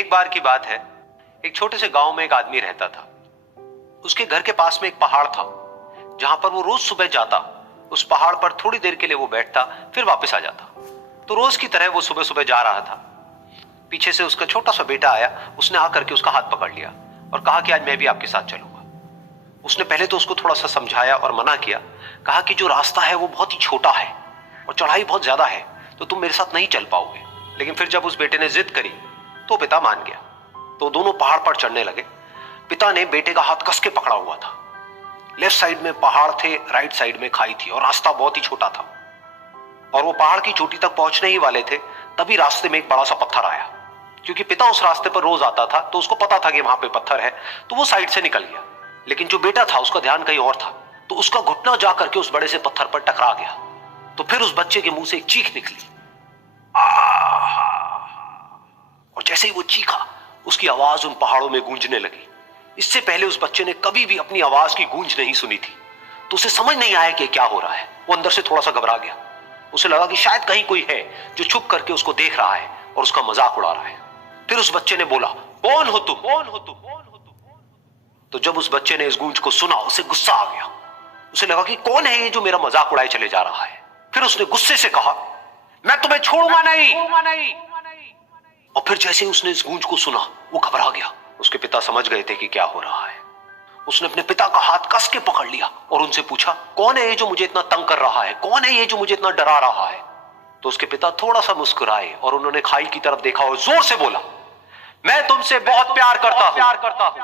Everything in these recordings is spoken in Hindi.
एक बार की बात है, एक छोटे से गांव में एक आदमी रहता था। उसके घर के पास में एक पहाड़ था, जहां पर वो रोज सुबह जाता। उस पहाड़ पर थोड़ी देर के लिए वो बैठता, फिर वापस आ जाता। तो रोज की तरह वो सुबह सुबह जा रहा था। पीछे से उसका छोटा सा बेटा आया। उसने आकर के उसका हाथ पकड़ लिया और कहा कि आज मैं भी आपके साथ चलूंगा। उसने पहले तो उसको थोड़ा सा समझाया और मना किया। कहा कि जो रास्ता है वो बहुत ही छोटा है और चढ़ाई बहुत ज्यादा है, तो तुम मेरे साथ नहीं चल पाओगे। लेकिन फिर जब उस बेटे ने जिद करी तो पिता मान गया। तो दोनों पहाड़ पर चढ़ने लगे। पिता ने बेटे का हाथ कस के पकड़ा हुआ था। लेफ्ट साइड में पहाड़ थे, राइट साइड में खाई थी और रास्ता बहुत ही छोटा था। और वो पहाड़ की चोटी तक पहुंचने ही वाले थे, तभी रास्ते में एक बड़ा सा पत्थर आया। क्योंकि पिता उस रास्ते पर रोज आता था, तो उसको पता था कि वहां पे पत्थर है, तो वो साइड से निकल गया। लेकिन जो बेटा था उसका ध्यान कहीं और था, तो उसका घुटना जाकर के उस बड़े से पत्थर पर टकरा गया। तो फिर उस बच्चे के मुंह से एक चीख निकली। और जैसे ही वो चीखा, उसकी आवाज उन पहाड़ों में गूंजने लगी। इससे पहले उस बच्चे ने कभी भी अपनी आवाज की गूंज नहीं सुनी थी, तो उसे समझ नहीं आया कि क्या हो रहा है। वो अंदर से थोड़ा सा घबरा गया। उसे लगा कि शायद कहीं कोई है जो छुप करके उसको देख रहा है और उसका मजाक उड़ा रहा है। फिर उस बच्चे ने बोला, कौन हो तुम? कौन हो तुम? तो जब उस बच्चे ने इस गूंज को सुना, उसे गुस्सा आ गया। उसे लगा कि कौन है ये जो मेरा मजाक उड़ाए चले जा रहा है। फिर उसने गुस्से से कहा, मैं तुम्हें छोड़ूंगा नहीं। और फिर जैसे ही उसने इस गूंज को सुना, वो घबरा गया। उसके पिता समझ गए थे कि क्या हो रहा है। उसने अपने पिता का हाथ कस के पकड़ लिया और उनसे पूछा, कौन है ये जो मुझे इतना तंग कर रहा है? कौन है ये जो मुझे इतना डरा रहा है? तो उसके पिता थोड़ा सा मुस्कुराए और उन्होंने खाई की तरफ देखा और जोर से बोला, मैं तुमसे बहुत प्यार करता हूं।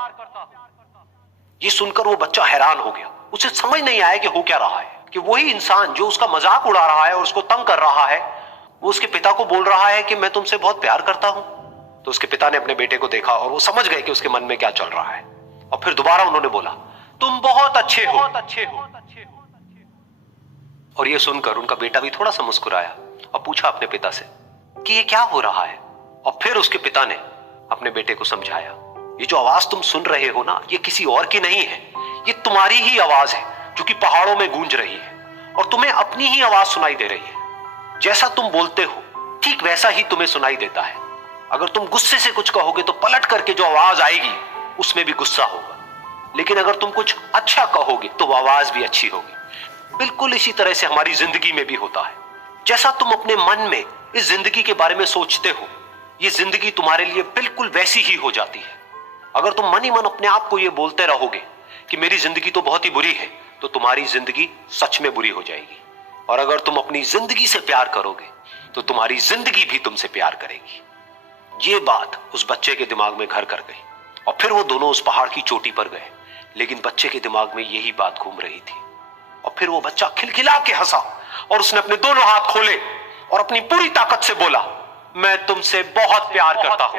ये सुनकर वो बच्चा हैरान हो गया। उसे समझ नहीं आया कि हो क्या रहा है, कि वही इंसान जो उसका मजाक उड़ा रहा है और उसको तंग कर रहा है, वो उसके पिता को बोल रहा है कि मैं तुमसे बहुत प्यार करता हूं। तो उसके पिता ने अपने बेटे को देखा और वो समझ गए कि उसके मन में क्या चल रहा है। और फिर दोबारा उन्होंने बोला, तुम बहुत अच्छे हो। और ये सुनकर उनका बेटा भी थोड़ा सा मुस्कुराया और पूछा अपने पिता से कि ये क्या हो रहा है। और फिर उसके पिता ने अपने बेटे को समझाया, ये जो आवाज तुम सुन रहे हो ना, ये किसी और की नहीं है, ये तुम्हारी ही आवाज है जो कि पहाड़ों में गूंज रही है और तुम्हें अपनी ही आवाज सुनाई दे रही है। जैसा तुम बोलते हो ठीक वैसा ही तुम्हें सुनाई देता है। अगर तुम गुस्से से कुछ कहोगे तो पलट करके जो आवाज आएगी उसमें भी गुस्सा होगा, लेकिन अगर तुम कुछ अच्छा कहोगे तो वो आवाज भी अच्छी होगी। बिल्कुल इसी तरह से हमारी जिंदगी में भी होता है। जैसा तुम अपने मन में इस जिंदगी के बारे में सोचते हो, ये जिंदगी तुम्हारे लिए बिल्कुल वैसी ही हो जाती है। अगर तुम मन ही मन अपने आप को ये बोलते रहोगे कि मेरी जिंदगी तो बहुत ही बुरी है, तो तुम्हारी जिंदगी सच में बुरी हो जाएगी। और अगर तुम अपनी जिंदगी से प्यार करोगे तो तुम्हारी जिंदगी भी तुमसे प्यार करेगी। ये बात उस बच्चे के दिमाग में घर कर गई और फिर वो दोनों उस पहाड़ की चोटी पर गए। लेकिन बच्चे के दिमाग में यही बात घूम रही थी। और फिर वो बच्चा खिलखिला के हंसा और उसने अपने दोनों हाथ खोले और अपनी पूरी ताकत से बोला, मैं तुमसे बहुत प्यार करता हूं।